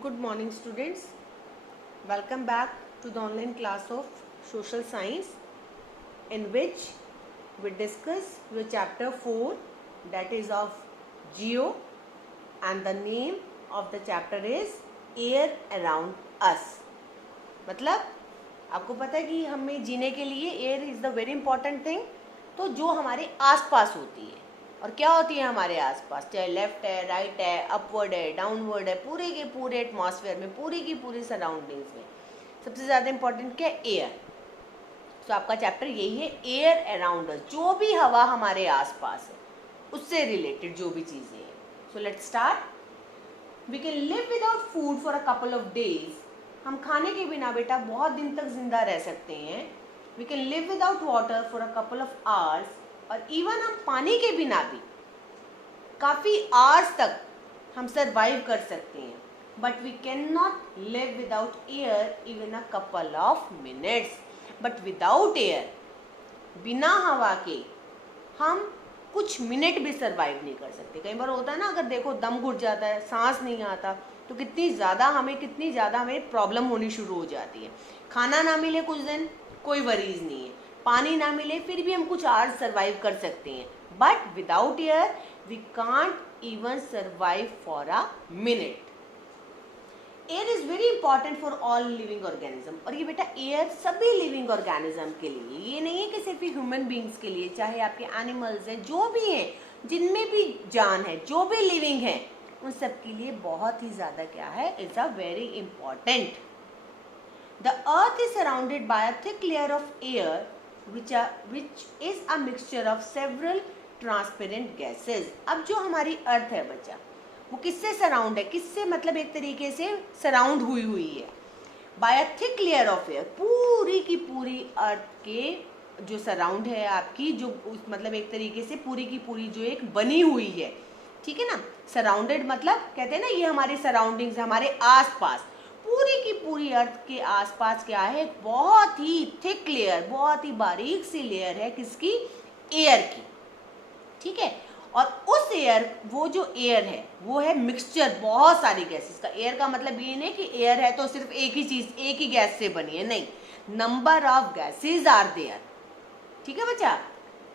Good morning, students. Welcome back to the online class of Social Science, in which we discuss with chapter 4, that is of Geo, and the name of the chapter is Air Around Us. मतलब आपको पता है कि हमें जीने के लिए air is the very important thing. तो जो हमारे आसपास होती है और क्या होती है हमारे आसपास, चाहे लेफ्ट है, राइट है, अपवर्ड है, डाउनवर्ड है, पूरे के पूरे एटमॉस्फेयर में, पूरी की पूरी सराउंडिंग्स में सबसे ज़्यादा इंपॉर्टेंट क्या है? एयर. तो आपका चैप्टर यही है, एयर अराउंड अस. जो भी हवा हमारे आसपास है उससे रिलेटेड जो भी चीज़ें हैं. So let's start. We can live without food for a couple of days. हम खाने के बिना बेटा बहुत दिन तक जिंदा रह सकते हैं. We can live without water for a couple of hours. और इवन हम पानी के बिना भी काफ़ी आवर्स तक हम सरवाइव कर सकते हैं. But we can not live without air even a couple of minutes. But without air, बिना हवा के हम कुछ मिनट भी सरवाइव नहीं कर सकते. कई बार होता है ना, अगर देखो दम घुट जाता है, सांस नहीं आता, तो कितनी ज़्यादा हमें प्रॉब्लम होनी शुरू हो जाती है. खाना ना मिले कुछ दिन, कोई वरीज नहीं है. पानी ना मिले फिर भी हम कुछ आवर्स सरवाइव कर सकते हैं. But without air we can't even survive for a minute. Air is very important for all living organism. और ये बेटा एयर सभी लिविंग ऑर्गेनिज्म के लिए, ये नहीं है कि सिर्फ ह्यूमन बींग्स के लिए, चाहे आपके एनिमल्स हैं, जो भी हैं, जिनमें भी जान है, जो भी लिविंग है, उन सब के लिए बहुत ही ज़्यादा क्या है, it's a very important. The earth is surrounded by a thick layer of air which is a mixture of several transparent gases. अब जो हमारी अर्थ है बच्चा, वो किससे सराउंड है? किससे मतलब एक तरीके से सराउंड हुई है by a thick layer of air. पूरी की पूरी अर्थ के जो सराउंड है आपकी, जो मतलब एक तरीके से पूरी की पूरी जो एक बनी हुई है, ठीक है ना. सराउंडेड मतलब कहते हैं ना, ये हमारी सराउंडिंग्स, हमारे आसपास, पूरी की पूरी अर्थ के आसपास क्या है, बहुत ही थिक लेयर, बहुत ही बारीक सी लेयर है किसकी? एयर की. ठीक है. और उस एयर, वो जो एयर है वो है मिक्सचर बहुत सारी गैसेस का. एयर का मतलब ये नहीं कि एयर है तो सिर्फ एक ही चीज, एक ही गैस से बनी है, नहीं. Number of gases are there. ठीक है बच्चा.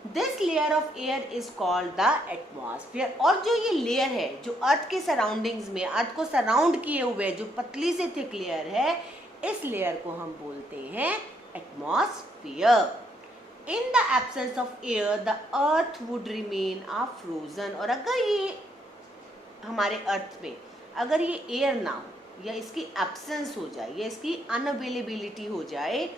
This layer of air is called the atmosphere. और जो ये लेयर है, जो अर्थ के सराउंडिंग्स में, अर्थ को सराउंड किए हुए जो पतली से थिक लेयर है, इस लेयर को हम बोलते हैं atmosphere. In the absence of air the earth would remain a frozen. और अगर ये हमारे अर्थ में अगर ये एयर ना हो, या इसकी एब्सेंस हो जाए, या इसकी अनअवेलेबिलिटी हो जाए,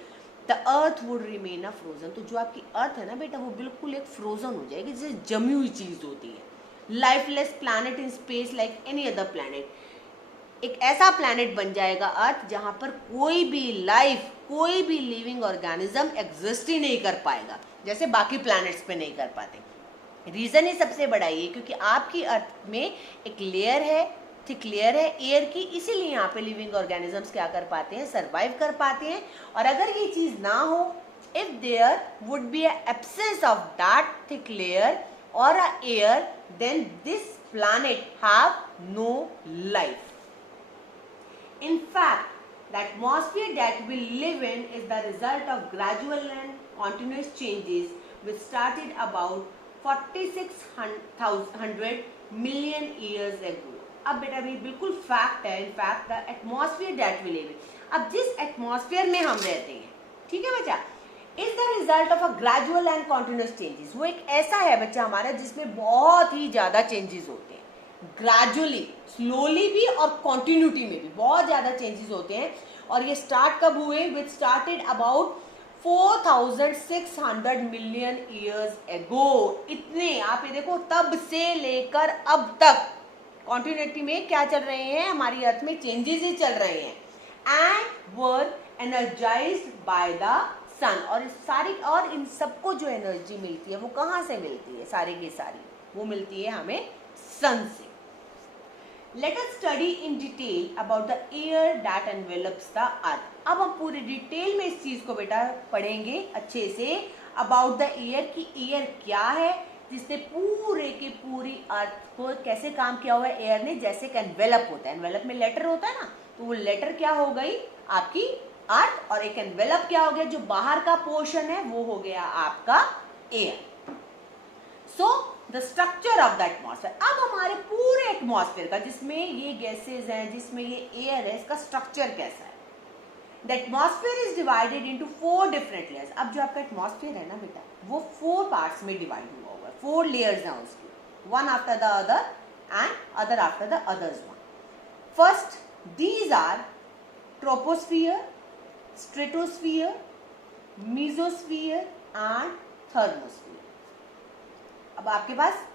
the earth would remain a frozen. तो जो आपकी अर्थ है ना बेटा, वो बिल्कुल एक फ्रोजन हो जाएगी, जैसे जमी हुई चीज़ होती है. Lifeless planet in space like any other planet. एक ऐसा प्लैनेट बन जाएगा अर्थ, जहाँ पर कोई भी लाइफ, कोई भी लिविंग ऑर्गेनिज्म एग्जिस्ट ही नहीं कर पाएगा, जैसे बाकी प्लैनेट्स पे नहीं कर पाते. रीज़न ही सबसे बड़ा ये, क्योंकि आपकी अर्थ में एक लेयर है, थिक लेयर है एयर की, इसीलिए यहाँ पे लिविंग ऑर्गेनिजम्स क्या कर पाते हैं, सरवाइव कर पाते हैं. और अगर ये चीज़ ना हो, if there would be a absence of that thick layer और a air, then this planet have no life. In fact, the atmosphere that we live in is the result of gradual and continuous changes which started about 4600 million years ago. अब बेटा भी बिल्कुल fact है. In fact the atmosphere that we live in, अब जिस atmosphere में हम रहते हैं, ठीक है बच्चा, is the result of a gradual and continuous changes. वो एक ऐसा है बच्चा हमारा जिसमें बहुत ही ज़्यादा चेंजेस होते हैं. ग्रेजुअली, स्लोली भी, और कॉन्टिन्यूटी में भी बहुत ज़्यादा चेंजेस होते हैं. और ये स्टार्ट कब हुए? Which started about 4600 million years ago. इतने, आप ये देखो, तब से लेकर अब तक कॉन्टिन्यूटी में क्या चल रहे हैं, हमारी अर्थ में चेंजेस ही चल रहे हैं. And were energized by the sun. और सारी, और इन सबको जो एनर्जी मिलती है वो कहाँ से मिलती है? सारी की सारी वो मिलती है हमें सन से. Let us study in detail about the air that envelops the earth. अब हम पूरी डिटेल में इस चीज को बेटा पढ़ेंगे अच्छे से. about the air, कि एयर क्या है, जिसने पूरे की पूरी अर्थ को कैसे काम किया हुआ है एयर ने, जैसे एक एनवेलप होता है, एनवेलप में लेटर होता है ना, तो वो लेटर क्या हो गई आपकी अर्थ, और एक एनवेलप क्या हो गया, जो बाहर का पोर्शन है वो हो गया आपका air. So the structure of the atmosphere, अब हमारे पूरे एटमॉस्फेयर का, जिसमें ये गैसेज हैं, जिसमें ये एयर है, इसका स्ट्रक्चर कैसा है। The atmosphere is divided into 4 different layers. अब जो आपका एटमॉस्फेयर है ना बेटा, वो 4 पार्ट्स में डिवाइड हुआ हुआ है, 4 लेयर्स हैं उसकी, one after the other and other after the others one. First these are troposphere, stratosphere, mesosphere and thermosphere. अब आपके पास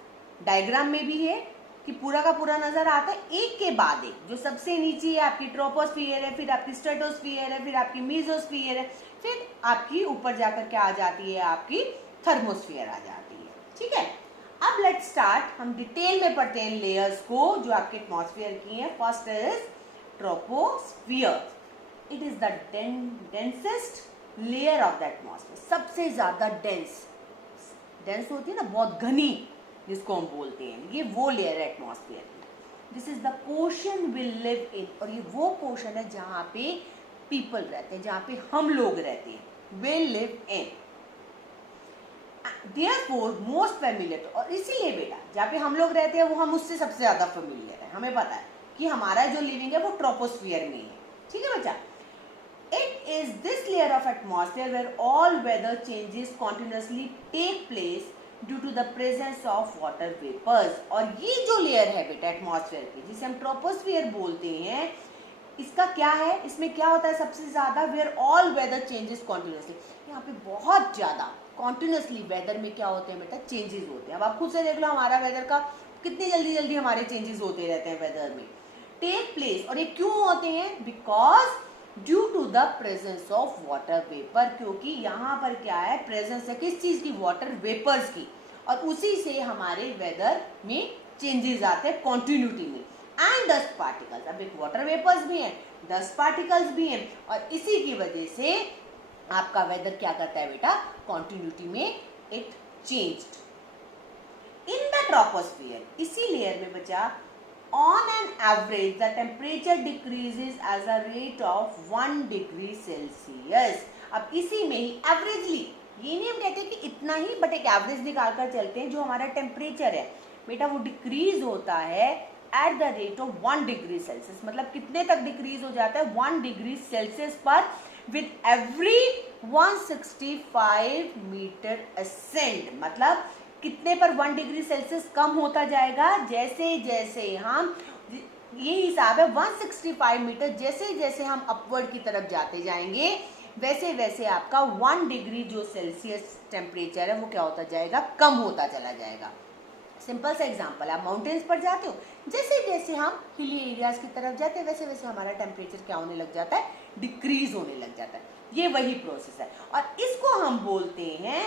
डायग्राम में भी है कि पूरा का पूरा नजर आता है, एक के बाद एक। जो सबसे नीचे है आपकी ट्रोपोस्फियर है, फिर आपकी स्ट्रेटोस्फियर है, फिर आपकी मीजोस्फियर है, फिर आपकी ऊपर जाकर क्या आ जाती है, आपकी थर्मोस्फियर आ जाती है। ठीक है, अब लेट्स स्टार्ट, हम डिटेल में पढ़ते हैं लेयर्स को जो आपके एटमॉस्फेयर की हैं। First is troposphere, it is the densest layer of the atmosphere, सबसे ज्यादा डेंस होती है ना, बहुत घनी, जिसको हम बोलते हैं, ये वो लेयर है एटमॉस्फेयर की। This is the portion we live in, और ये वो पोर्शन है जहाँ पे पीपल रहते हैं, जहाँ पे हम लोग रहते हैं, we live in. Therefore most familiar, और इसीलिए बेटा जहाँ पे हम लोग रहते हैं वो हम उससे सबसे ज्यादा फेमिलियर है, हमें पता है कि हमारा जो लिविंग है वो ट्रोपोस्फियर में है। ठीक है बच्चा, it is this layer of atmosphere where all weather changes continuously take place due to the presence of water vapors। और ये जो लेयर है बेटा एटमॉस्फेयर की, जिसे हम ट्रोपोस्फियर बोलते हैं, इसका क्या है, इसमें क्या होता है सबसे ज्यादा, where all weather changes continuously, यहाँ पे बहुत ज्यादा कॉन्टिन्यूसली वेदर में क्या होते हैं बेटा, चेंजेस होते हैं। अब आप खुद से देख लो हमारा वेदर का कितनी जल्दी जल्दी हमारे चेंजेस होते रहते हैं वेदर में, टेक प्लेस। और ये क्यों होते हैं, because due to the presence of water vapour, क्योंकि यहाँ पर क्या है, प्रेजेंस है किस चीज की, वाटर वेपर्स की, और उसी से हमारे वेदर में चेंजेस आते हैं कॉन्टिन्यूटी में। एंड डस्ट पार्टिकल्स, अब एक वाटर वेपर्स भी हैं, डस्ट पार्टिकल्स भी हैं, और इसी की वजह से आपका वेदर क्या करता है बेटा, कॉन्टिन्यूटी में it changed. In the troposphere, इसी लेयर में बचा, on an average the temperature decreases as a rate of 1 degree Celsius। अब इसी में ही एवरेजली, ये नहीं हम कहते कि इतना ही, बट एक एवरेज निकाल कर चलते हैं, जो हमारा टेम्परेचर है बेटा वो डिक्रीज होता है at the rate of 1 degree Celsius. मतलब कितने तक डिक्रीज हो जाता है, 1 डिग्री सेल्सियस पर विद एवरी 165 मीटर असेंड। मतलब कितने पर 1 डिग्री सेल्सियस कम होता जाएगा, जैसे जैसे हम, ये हिसाब है 165 मीटर, जैसे जैसे हम अपवर्ड की तरफ जाते जाएंगे वैसे वैसे आपका 1 डिग्री जो सेल्सियस टेम्परेचर है वो क्या होता जाएगा, कम होता चला जाएगा। सिंपल सा एग्जांपल, आप माउंटेन्स पर जाते हो, जैसे जैसे हम हिली एरियाज की तरफ जाते हैं वैसे वैसे हमारा टेम्परेचर क्या होने लग जाता है, डिक्रीज होने लग जाता है। ये वही प्रोसेस है, और इसको हम बोलते हैं,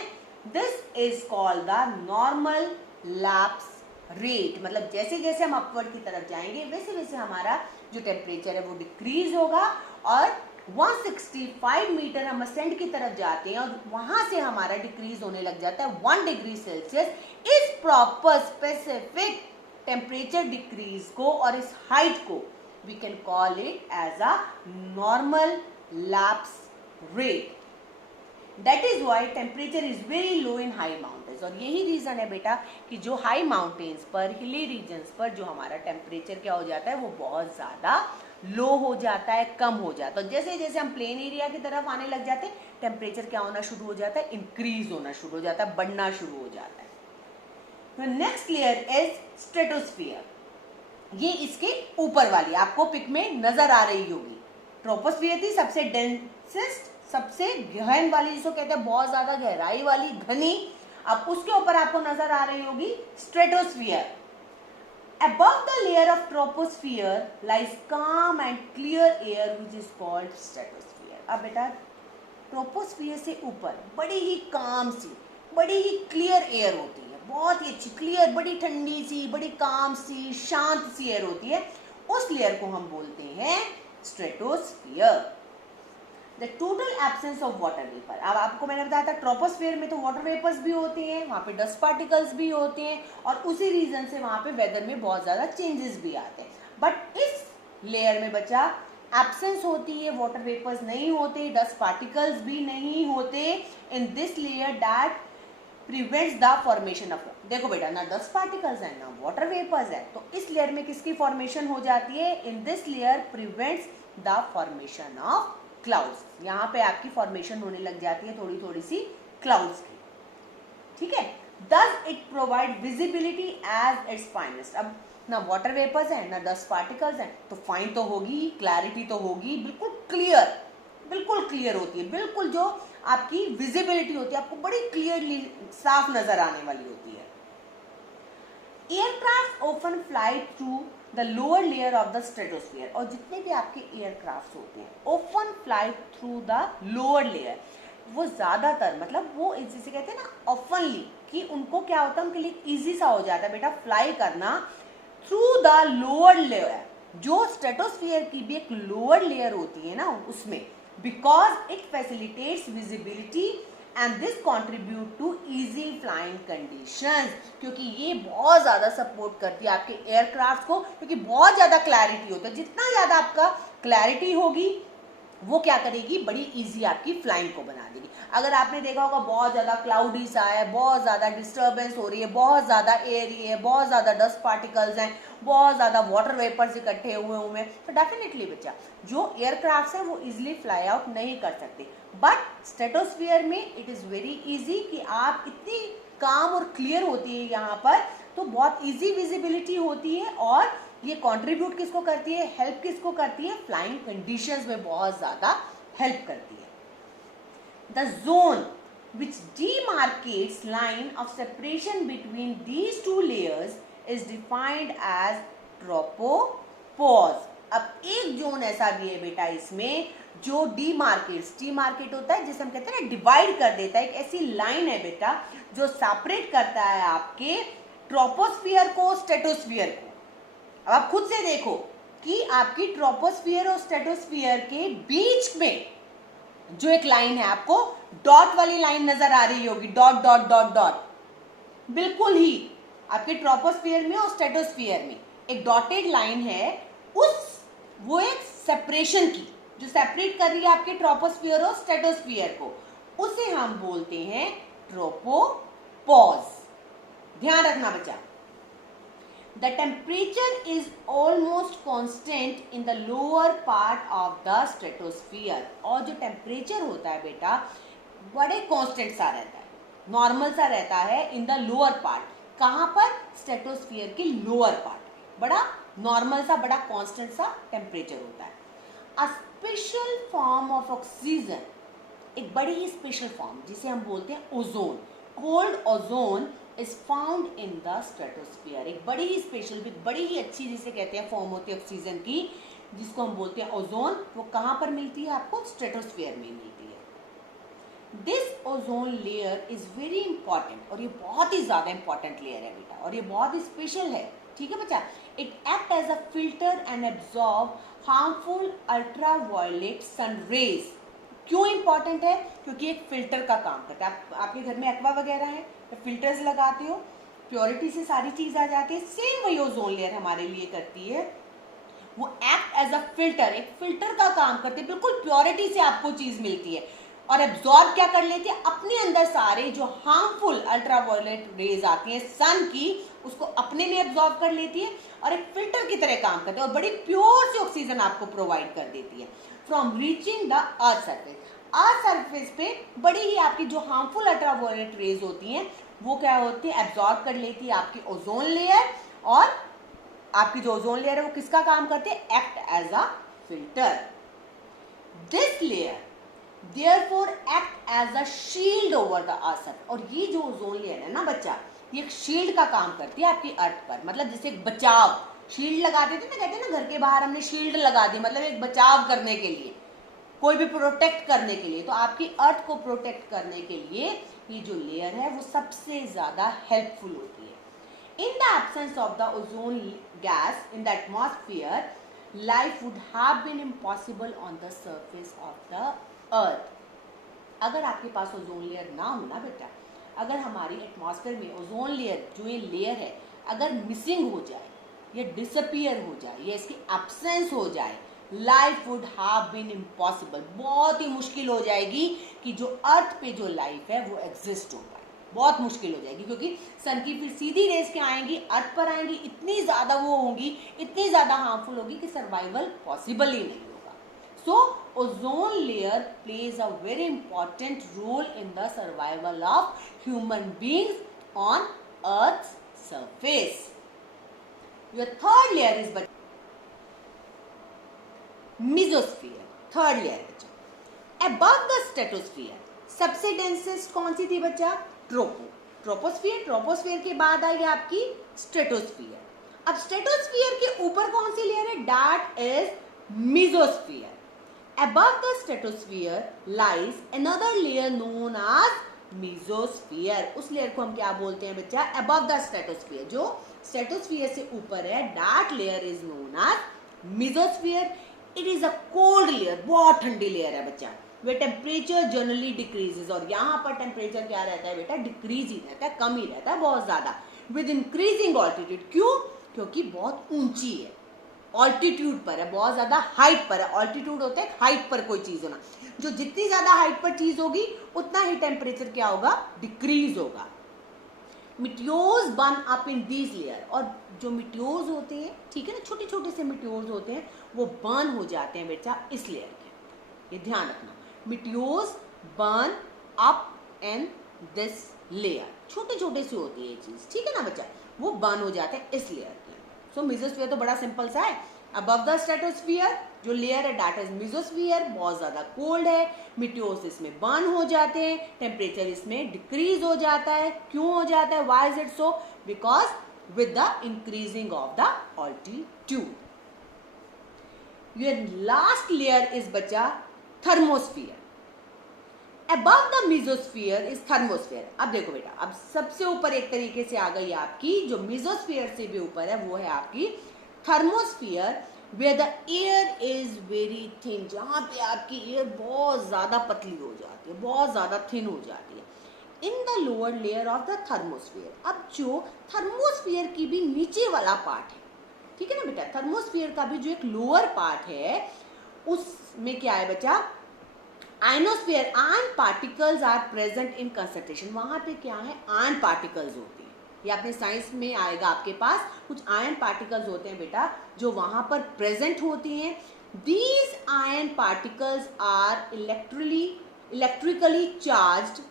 this is called the normal lapse rate. मतलब जैसे जैसे हम अपवर्ड की तरफ जाएंगे वैसे वैसे हमारा जो टेम्परेचर है वो डिक्रीज होगा, और 165 मीटर हम असेंड की तरफ जाते हैं और वहां से हमारा डिक्रीज होने लग जाता है 1 डिग्री सेल्सियस। इस प्रॉपर स्पेसिफिक टेम्परेचर डिक्रीज को और इस हाइट को we can call it as a normal lapse rate. That is why temperature is very low in high mountains। और यही रीजन है बेटा कि जो हाई माउंटेन्स पर, हिली रीजन्स पर जो हमारा टेम्परेचर क्या हो जाता है, वो बहुत ज़्यादा लो हो जाता है, कम हो जाता है। जैसे जैसे हम प्लेन एरिया की तरफ आने लग जाते हैं, टेम्परेचर क्या होना शुरू हो जाता है, इंक्रीज होना शुरू हो जाता है, बढ़ना शुरू हो जाता है। Next layer is stratosphere. ये इसके ऊपर वाली आपको पिक में नजर आ रही होगी। ट्रोपोस्फियर थी सबसे डेंसेस्ट, सबसे गहन वाली, जिसको कहते हैं बहुत ज्यादा गहराई वाली, घनी। अब उसके ऊपर आपको नजर आ रही होगी stratosphere. Above the layer of troposphere lies calm and clear air which is called stratosphere। अब बेटा ट्रोपोस्फियर से ऊपर बड़ी ही काम सी, बड़ी ही क्लियर एयर होती है, बहुत ही अच्छी क्लियर, बड़ी ठंडी सी, बड़ी काम सी, शांत सी एयर होती है। उस लेयर को हम बोलते हैं stratosphere. The total absence of water vapour. अब आपको मैंने बताया था ट्रोपोस्फेयर में तो वाटर वेपर्स भी होते हैं, वहाँ पे डस्ट पार्टिकल्स भी होते हैं, और उसी रीजन से वहाँ पे वेदर में बहुत ज़्यादा चेंजेस भी आते हैं। बट इस लेयर में बच्चा एब्सेंस होती है, वाटर वेपर्स नहीं होते, डस्ट पार्टिकल्स भी नहीं होते in this layer that prevents the formation of, देखो बेटा ना डस्ट पार्टिकल्स है ना वाटर वेपर्स है, तो इस लेयर में किसकी फॉर्मेशन हो जाती है? In this layer prevents the formation of clouds. यहाँ पे आपकी फॉर्मेशन होने लग जाती है थोड़ी थोड़ी सी क्लाउड्स की, ठीक है। Thus it provide visibility as its finest. अब ना वाटर वेपर्स है ना डस्ट पार्टिकल्स हैं, तो फाइन तो होगी, क्लैरिटी तो होगी, बिल्कुल क्लियर होती है, बिल्कुल जो आपकी विजिबिलिटी होती है आपको बड़ी क्लियरली साफ नजर आने वाली होती है। Aircraft often fly through the lower layer of the stratosphere, और जितने भी आपके एयरक्राफ्ट होते हैं often fly through the lower layer, वो ज्यादातर मतलब वो जिसे कहते हैं ना ऑफनली, कि उनको क्या होता है, उनके लिए इजी सा हो जाता है बेटा फ्लाई करना थ्रू द लोअर लेयर, जो स्ट्रेटोस्फीयर की भी एक लोअर लेयर होती है ना उसमें, because it facilitates visibility and this contribute to easy flying conditions, क्योंकि ये बहुत ज़्यादा सपोर्ट करती है आपके एयरक्राफ्ट को, क्योंकि बहुत ज़्यादा क्लैरिटी होता है, जितना ज़्यादा आपका क्लैरिटी होगी वो क्या करेगी, बड़ी इजी आपकी फ्लाइंग को बना देगी। अगर आपने देखा होगा बहुत ज़्यादा क्लाउडी सा है, बहुत ज़्यादा डिस्टर्बेंस हो रही है, बहुत ज़्यादा एयरी है, बहुत ज़्यादा डस्ट पार्टिकल्स हैं, बहुत ज़्यादा वाटर वेपर्स इकट्ठे हुए हैं, तो डेफिनेटली बच्चा जो एयरक्राफ्ट हैं वो इजिली फ्लाई आउट नहीं कर सकते। बट स्ट्रेटोस्फीयर में इट इज़ वेरी इजी कि आप इतनी काम और क्लियर होती है यहाँ पर, तो बहुत ईजी विजिबिलिटी होती है, और ये कंट्रीब्यूट किसको करती है, हेल्प किसको करती है, फ्लाइंग कंडीशंस में बहुत ज़्यादा हेल्प करती है। The zone which demarcates line of separation between these two layers is defined as tropopause। अब एक जोन ऐसा भी है बेटा इसमें जो डीमार्केट होता है, जिसे हम कहते हैं ना डिवाइड कर देता है, एक ऐसी लाइन है बेटा जो सेपरेट करता है आपके ट्रोपोस्फियर को स्ट्रेटोस्फियर को। अब आप खुद से देखो कि आपकी ट्रोपोस्फियर और स्ट्रेटोस्फियर के बीच में जो एक लाइन है, आपको डॉट वाली लाइन नजर आ रही होगी, डॉट डॉट डॉट डॉट, बिल्कुल ही आपके ट्रोपोस्फियर में और स्ट्रेटोस्फियर में एक डॉटेड लाइन है, वो एक सेपरेशन की जो सेपरेट कर रही है आपके ट्रोपोस्फियर और स्ट्रेटोस्फियर को, उसे हम बोलते हैं ट्रोपोपॉज। ध्यान रखना बच्चा, the temperature is almost constant in the lower part of the stratosphere, और जो टेम्परेचर होता है बेटा बड़े कांस्टेंट सा रहता है, नॉर्मल सा रहता है इन द लोअर पार्ट। कहाँ पर? स्ट्रेटोस्फियर के लोअर पार्ट, बड़ा नॉर्मल सा बड़ा कांस्टेंट सा टेम्परेचर होता है। A special form of oxygen, एक बड़ी ही स्पेशल फॉर्म जिसे हम बोलते हैं ozone, cold ozone is found in the stratosphere, एक बड़ी ही स्पेशल, बड़ी ही अच्छी जिसे कहते हैं फॉर्म होती है ऑक्सीजन की, जिसको हम बोलते हैं ओजोन, वो कहाँ पर मिलती है आपको? स्ट्रेटोस्फियर में मिलती है। This ozone layer is very important, और ये बहुत ही ज्यादा इंपॉर्टेंट लेयर है बेटा, और ये बहुत ही स्पेशल है, ठीक है बच्चा। It act as a filter and absorb harmful ultraviolet sun rays. क्यों इंपॉर्टेंट है? क्योंकि एक फिल्टर का काम करता है। आपके घर में एक्वा वगैरह है तो फिल्टर्स लगाते हो, प्योरिटी से सारी चीज आ जाती है, सेम वही ओजोन लेयर हमारे लिए करती है। वो एक्ट एज अ फिल्टर, एक फिल्टर का काम करती है, बिल्कुल प्योरिटी से आपको चीज मिलती है, और एब्जॉर्ब क्या कर लेती है अपने अंदर सारे जो हार्मफुल अल्ट्रावायलेट रेज आती हैं सन की, उसको अपने में एब्जॉर्ब कर लेती है और एक फिल्टर की तरह काम करती है, और बड़ी प्योर सी ऑक्सीजन आपको प्रोवाइड कर देती है from reaching the earth surface. Earth surface पे बड़ी ही आपकी जो हार्मफुल अल्ट्रावायलेट रेज होती हैं वो क्या होती है? एब्जॉर्ब कर लेती है आपकी ओजोन लेयर, और आपकी जो ओजोन लेयर है वो किसका काम करती है? Act as a filter. This layer therefore act as a shield over the earth, और ये जो ओजोन लेयर है ना बच्चा, ये एक शील्ड का काम करती है आपकी अर्थ पर, मतलब जैसे एक बचाव, शील्ड लगा देते ना, कहते हैं ना घर के बाहर हमने शील्ड लगा दी, मतलब एक बचाव करने के लिए, कोई भी प्रोटेक्ट करने के लिए, तो आपकी अर्थ को प्रोटेक्ट करने के लिए ये जो लेयर है वो सबसे ज्यादा हेल्पफुल होती है। In the absence of the ozone gas in the atmosphere, life would have been impossible on the surface of the earth. अगर आपके पास ओजोन लेयर ना हो ना बेटा, अगर हमारी एटमॉस्फेयर में ओजोन लेयर जो ये लेयर है अगर मिसिंग हो जाए या डिसअपियर हो जाए या इसकी एब्सेंस हो जाए, life would have been impossible, बहुत ही मुश्किल हो जाएगी कि जो अर्थ पे जो लाइफ है वो एग्जिस्ट हो पाए, बहुत मुश्किल हो जाएगी, क्योंकि सन की फिर सीधी रेस क्या आएंगी, अर्थ पर आएंगी, इतनी ज़्यादा वो होंगी, इतनी ज़्यादा हार्मफुल होगी कि सर्वाइवल पॉसिबल ही नहीं होगा। सो ozone layer plays a very important role in the survival of human beings on Earth's surface. Your third layer is mesosphere. Third layer बच्चा, above the stratosphere सबसे डेंसेस्ट कौन सी थी बच्चा, ट्रोपोस्फियर। ट्रोपोस्फियर के बाद आई आपकी स्ट्रेटोस्फियर। अब स्ट्रेटोस्फियर के ऊपर कौन सी लेयर है, that is mesosphere. Above the stratosphere lies another layer known as mesosphere. उस लेयर को हम क्या बोलते हैं बच्चा, above the stratosphere, जो stratosphere से ऊपर है, that layer is known as mesosphere. It is a cold layer, बहुत ठंडी लेयर है बच्चा, where temperature generally decreases, और यहाँ पर टेम्परेचर क्या रहता है बेटा, डिक्रीज ही रहता है, कम ही रहता है बहुत ज्यादा, with increasing altitude। क्यों, क्योंकि बहुत ऊंची है, ऑल्टीट्यूड पर है, बहुत ज्यादा हाइट पर है। ऑल्टीट्यूड होता है हाइट पर कोई चीज होना, जो जितनी ज्यादा हाइट पर चीज होगी उतना ही टेम्परेचर क्या होगा, डिक्रीज होगा। Meteors burn up in these layer, और जो मिटियोर्स होते हैं, ठीक है ना, छोटे छोटे से मिटियोर्स होते हैं, वो बर्न हो जाते हैं बेटा इस लेयर के, ये ध्यान रखना, meteors burn up in this layer, छोटे छोटे से होती है ये चीज, ठीक है ना बच्चा, वो बर्न हो जाते हैं इस लेयर के। सो मेसोस्फीयर तो बड़ा सिंपल सा है, अबव द स्ट्रेटोस्फीयर जो लेयर है दैट इज मेसोस्फीयर, बहुत ज्यादा कोल्ड है, मिटियोर्स इसमें बर्न हो जाते हैं, टेम्परेचर इसमें डिक्रीज हो जाता है। क्यों हो जाता है, why is it so, because with the increasing of the altitude. Your last layer is बचा thermosphere. Above the mesosphere is thermosphere। अब देखो बेटा, अब सबसे ऊपर एक तरीके से आ गई आपकी, जो mesosphere से भी ऊपर है वो है आपकी thermosphere, where the air is very thin, जहाँ पे आपकी एयर बहुत ज्यादा पतली हो जाती है, बहुत ज्यादा थिन हो जाती है। In the lower layer of the thermosphere, अब जो थर्मोस्फीयर की भी नीचे वाला पार्ट है, ठीक है ना बेटा, थर्मोस्फीयर का भी जो एक लोअर पार्ट है उसमें क्या है बच्चा, ionosphere, ion particles are present in concentration, वहां पे क्या है, आयन पार्टिकल्स होते हैं, ये अपने साइंस में आएगा आपके पास, कुछ आयन पार्टिकल्स होते हैं बेटा जो वहां पर प्रेजेंट होती हैं। These ion particles are electrically charged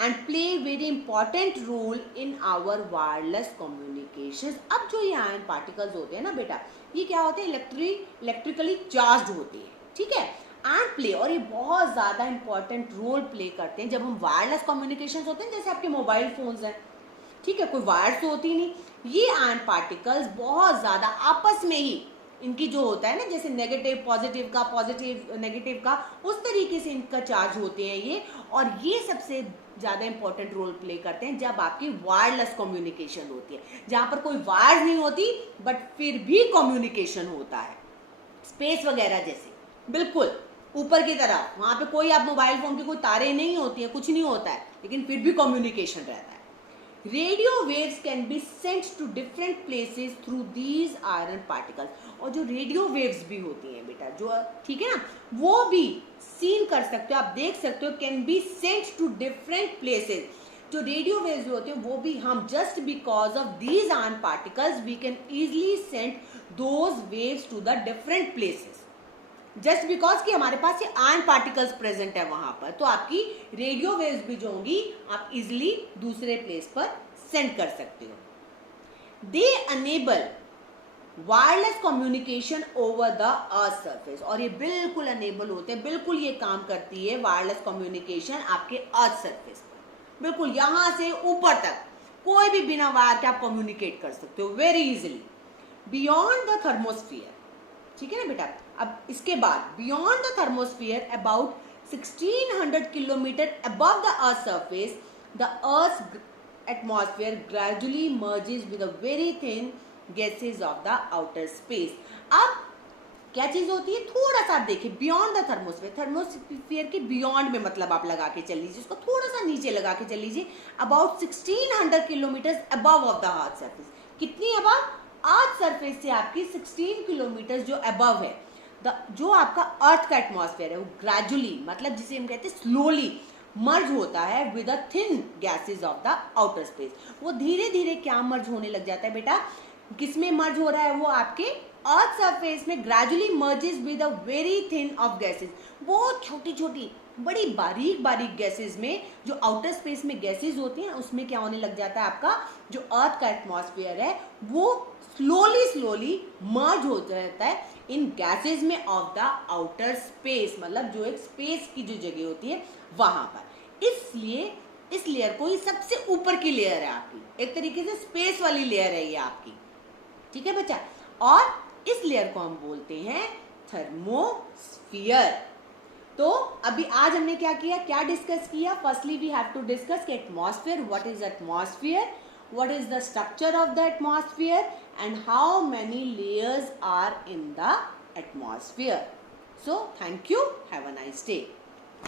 and play very important role in our wireless communication. अब जो ये आयन पार्टिकल्स होते हैं ना बेटा, ये क्या होते हैं, इलेक्ट्रिकली चार्ज्ड होते हैं, ठीक है, एंड प्ले, और ये बहुत ज़्यादा इंपॉर्टेंट रोल प्ले करते हैं जब हम वायरलेस कम्युनिकेशन होते हैं, जैसे आपके मोबाइल फोन्स हैं, ठीक है, कोई वायर तो होती नहीं, ये आयन पार्टिकल्स बहुत ज़्यादा आपस में ही इनकी जो होता है ना, जैसे नेगेटिव पॉजिटिव का, पॉजिटिव नेगेटिव का, उस तरीके से इनका चार्ज होते हैं ये, और ये सबसे ज़्यादा इंपॉर्टेंट रोल प्ले करते हैं जब आपकी वायरलेस कम्युनिकेशन होती है, जहाँ पर कोई वायर नहीं होती बट फिर भी कम्युनिकेशन होता है, स्पेस वगैरह जैसे, बिल्कुल ऊपर की तरफ, वहां पे कोई आप मोबाइल फोन की कोई तारे नहीं होती है, कुछ नहीं होता है, लेकिन फिर भी कम्युनिकेशन रहता है। Radio waves can be sent to different places through these iron particles, और जो रेडियो वेव्स भी होती हैं बेटा, जो ठीक है ना, वो भी सीन कर सकते हो, आप देख सकते हो, can be sent to different places, जो रेडियो वेव्स जो होते हैं वो भी हम just because of these iron particles we can easily send those waves to the different places, just because कि हमारे पास ये आयरन पार्टिकल्स प्रेजेंट है वहां पर, तो आपकी रेडियो वेव्स भी जो होंगी आप इजिली दूसरे प्लेस पर सेंड कर सकते हो। They enable wireless communication over the earth surface, और ये बिल्कुल अनेबल होते हैं, बिल्कुल ये काम करती है वायरलेस कम्युनिकेशन आपके अर्थ सरफेस पर, बिल्कुल यहां से ऊपर तक कोई भी बिना वायर के आप कम्युनिकेट कर सकते हो very easily. Beyond the thermosphere, ठीक है ना बेटा, अब इसके बाद beyond the thermosphere about 1600 kilometre above the earth surface, the earth atmosphere gradually merges with a very thin gases of the outer space. अब क्या चीज होती है, थोड़ा सा आप देखिए बियॉन्ड द थर्मोस्फेयर, थर्मोस्फेयर के बियॉन्ड में मतलब आप लगा के चल लीजिए, उसको थोड़ा सा नीचे लगा के चल लीजिए, about 1600 kilometre above of the earth surface. कितनी अबव, अर्थ सरफेस से आपकी 16 किलोमीटर जो अबव है, जो आपका अर्थ का एटमॉस्फेयर है वो ग्रेजुअली, मतलब जिसे हम कहते हैं स्लोली मर्ज होता है with a thin gases of the outer space. वो धीरे धीरे क्या मर्ज होने लग जाता है बेटा, किसमें मर्ज हो रहा है, वो आपके अर्थ सरफेस में gradually merges with a very thin of gases, बहुत छोटी छोटी बड़ी बारीक बारीक गैसेज में, जो आउटर स्पेस में गैसेज होती हैं उसमें क्या होने लग जाता है, आपका जो अर्थ का एटमॉस्फेयर है वो स्लोली मर्ज हो जाता है इन गैसेज में ऑफ द आउटर स्पेस, मतलब जो एक स्पेस की जो जगह होती है वहां पर। इसलिए इस लेयर को, ये सबसे ऊपर की लेयर है आपकी, एक तरीके से स्पेस वाली लेयर है ये आपकी, ठीक है बच्चा। और इस लेयर को हम बोलते हैं थर्मोस्फियर। तो अभी आज हमने क्या किया, क्या डिस्कस किया, firstly we have to discuss कि atmosphere, what is atmosphere, what is the structure of the atmosphere and how many layers are in the atmosphere. So thank you, have a nice day.